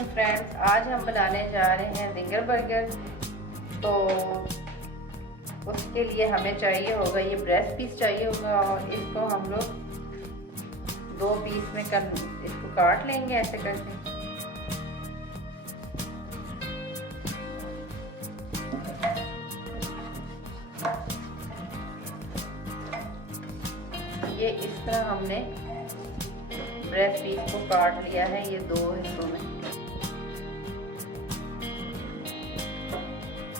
वालेकुम फ्रेंड्स, आज हम बनाने जा रहे हैं जिंगर बर्गर। तो उसके लिए हमें चाहिए होगा ये ब्रेस्ट पीस चाहिए होगा और इसको हम लोग 2 पीस में इसको काट लेंगे ऐसे करके। ये इस तरह हमने ब्रेस्ट पीस को काट लिया है, ये 2 हिस्सों में।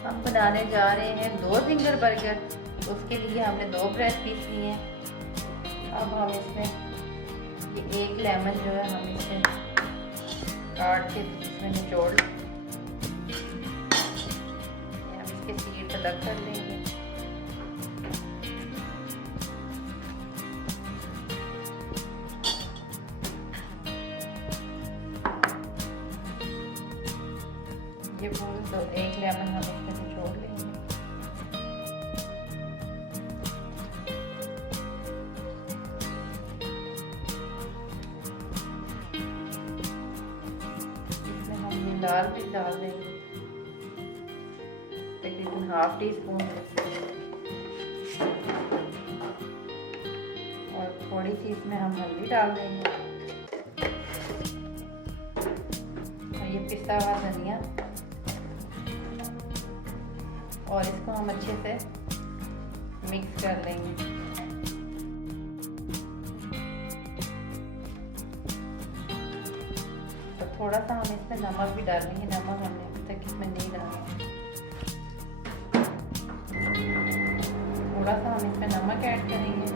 हम बनाने जा रहे हैं 2 जिंगर बर्गर। तो उसके लिए हमने 2 ब्रेस्ट पीस लिए हैं। अब हम इसमें ये 1 लेमन जो है हम इसे काट के इसमें निचोड़, हम इसके सीड्स अलग कर लेंगे। ये पूरे 1 लेमन हम इसमें से छोड़ लेंगे। इसमें हम लाल मिर्च डाल देंगे, तकरीबन ½ टीस्पून, और थोड़ी सी इसमें हम हल्दी डाल देंगे। और ये पिसा हुआ धनिया, और इसको हम अच्छे से मिक्स कर लेंगे। तो थोड़ा सा हम इसमें नमक भी डालेंगे, नमक हमने अभी तक इसमें नहीं डाला। थोड़ा सा हम इसमें नमक ऐड करेंगे।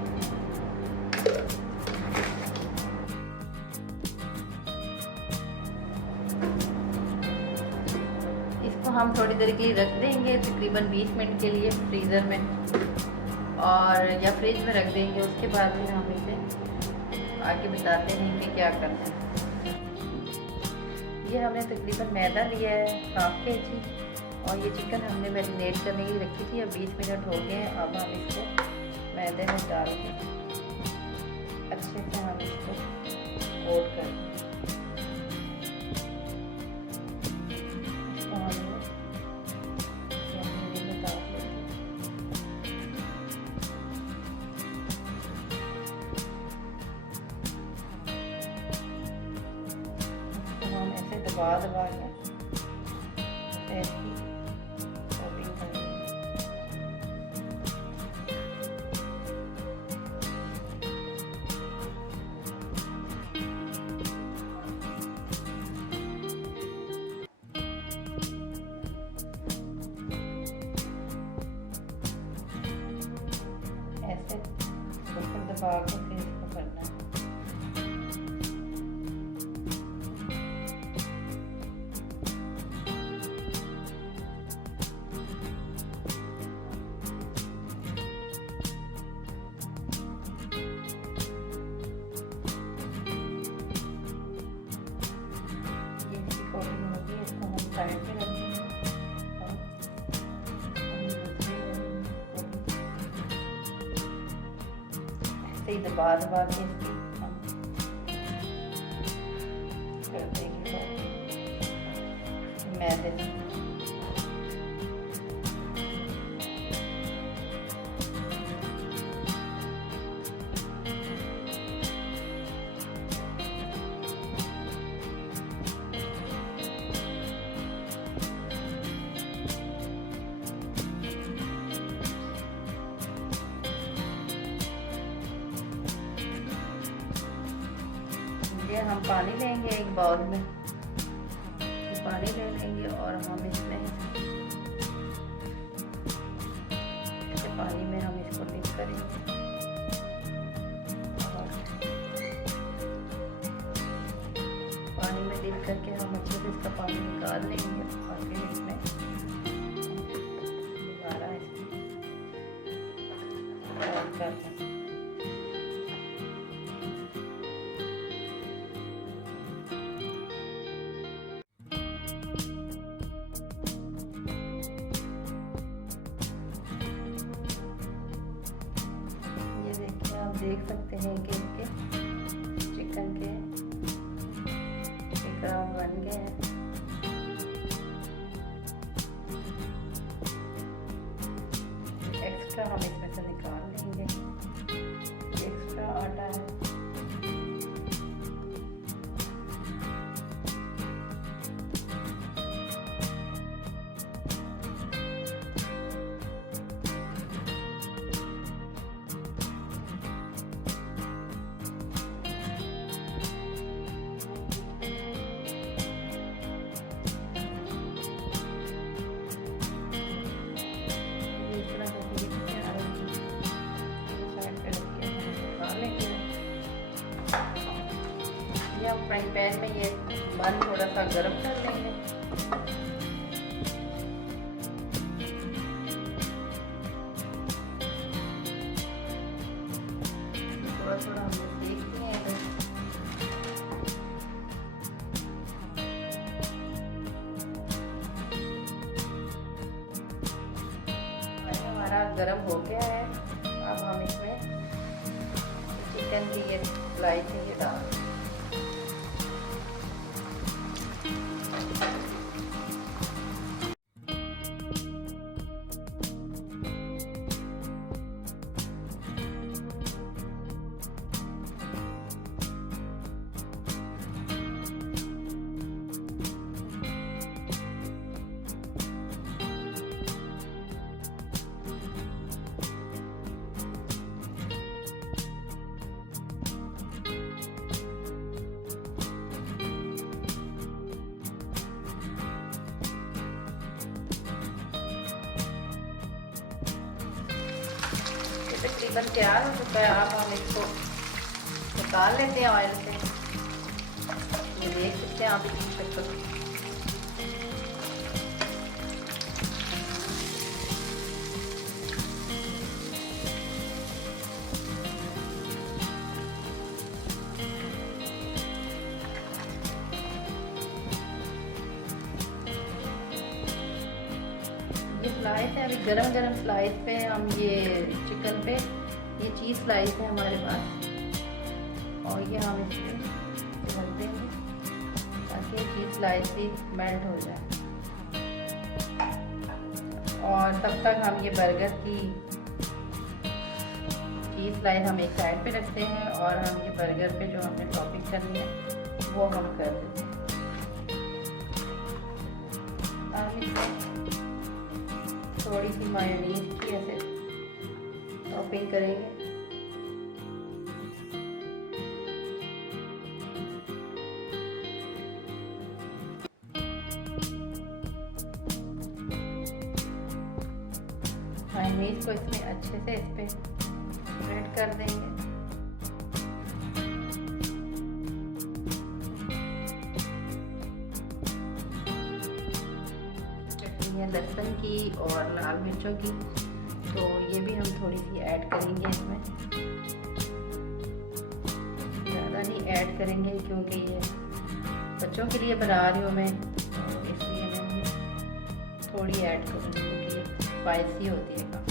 हम थोड़ी देर के लिए रख देंगे, तकरीबन 20 मिनट के लिए फ्रीज़र में और या फ्रिज में रख देंगे। उसके बाद फिर हम इसे आगे बताते हैं कि क्या करना है। ये हमने तकरीबन मैदा लिया है ½ kg, और ये चिकन हमने मैरिनेट करने के लिए रखी थी। अब 20 मिनट हो गए हैं। अब हम इसको मैदे में डाल के अच्छे से हम इसको कोट कर देंगे। दबा के ऐसी कोटिंग करेंगे। ऐसे ऊपर दबा के फिर इसको करना है। इसको हम साइड पे रख देंगे। ऐसे ही दबा के हम कर देंगे मैदे में। हम पानी लेंगे एक बाउल में, पानी ले लेंगे और हम इसमें पानी में हम इसको डिप करेंगे। और पानी में डिप करके हम अच्छे से इसका पानी निकाल लेंगे और फिर इसमें दोबारा ऐड कर देंगे। देख सकते हैं कि इनके चिकन के एक राउंड बन गए हैं। एक्स्ट्रा हम इसमें से निकाल लेंगे। एक्स्ट्रा आटा है। हम फ्राइंग पैन में ये बन थोड़ा सा गर्म कर लेंगे। थोड़ा थोड़ा हम देखते हैं। हमारा गर्म हो गया है। अब हम इसमें चिकन की ये स्लाइस ये डाल तकरीबन तैयार हो चुका है। अब हम इसको निकाल लेते हैं ऑयल से। ये देख सकते हैं आप इसकी शक्ल। ये स्लाइस है, अभी गरम गरम स्लाइस पे हम ये चिकन पे ये चीज़ स्लाइस है हमारे पास, और ये हम इसमें रख देंगे ताकि ये चीज़ स्लाइस ही मेल्ट हो जाए। और तब तक हम ये बर्गर की चीज़ स्लाइस हम एक साइड पे रखते हैं और हम ये बर्गर पे जो हमने टॉपिंग करनी है वो हम कर देते हैं। थोड़ी सी मायोनीज की ऐसे टॉपिंग करेंगे। मायोनीज को इसमें अच्छे से इस पे स्प्रेड कर देंगे। लहसुन की और लाल मिर्चों की, तो ये भी हम थोड़ी सी ऐड करेंगे इसमें। ज़्यादा नहीं ऐड करेंगे क्योंकि ये बच्चों के लिए बना रही हूँ मैं, तो इसलिए मैं थोड़ी ऐड करूँगी क्योंकि ये स्पाइसी होती है काफ़ी।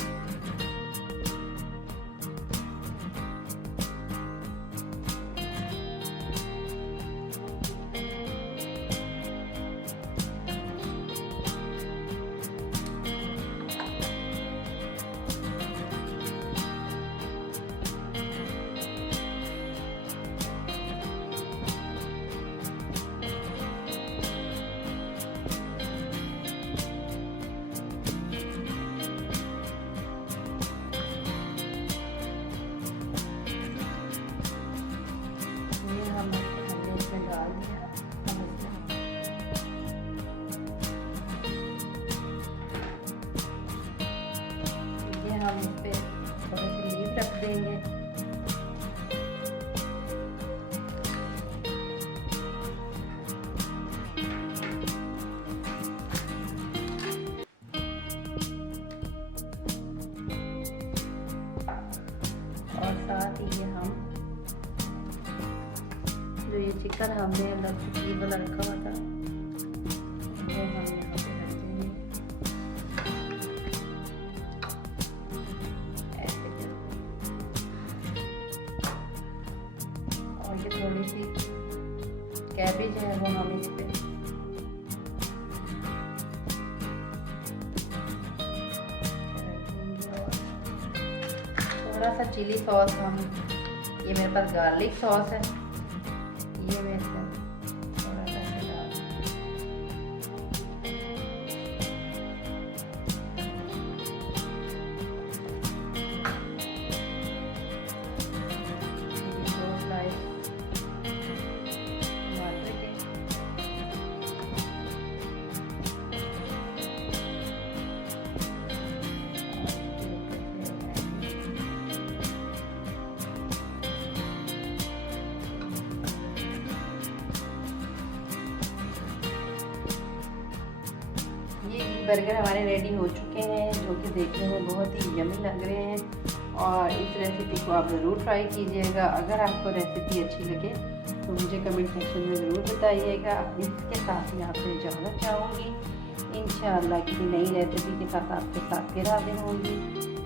हम इस पे थोड़ी सी लीव रख देंगे। और साथ ही ये हम जो ये चिकन हमने अलग से लीव वाला रखा हुआ था वो हम यहाँ पे रख देंगे। और ये थोड़ी सी कैबेज है वो हम इस पे थोड़ा सा चिली सॉस हम, ये मेरे पास गार्लिक सॉस है, ये मैं इसमें थोड़ा सा डाल, दो स्लाइस टमाटर के, बर्गर हमारे रेडी हो चुके हैं, जो कि देखने में बहुत ही यम्मी लग रहे हैं। और इस रेसिपी को आप ज़रूर ट्राई कीजिएगा। अगर आपको रेसिपी अच्छी लगे तो मुझे कमेंट सेक्शन में ज़रूर बताइएगा। इसके साथ ही आपसे इजाज़त चाहूँगी। इंशाअल्लाह किसी नई रेसिपी के साथ आपके साथ फिर हाजिर होंगी।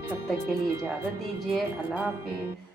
तब तक के लिए इजाज़त दीजिए। अल्लाह हाफिज़।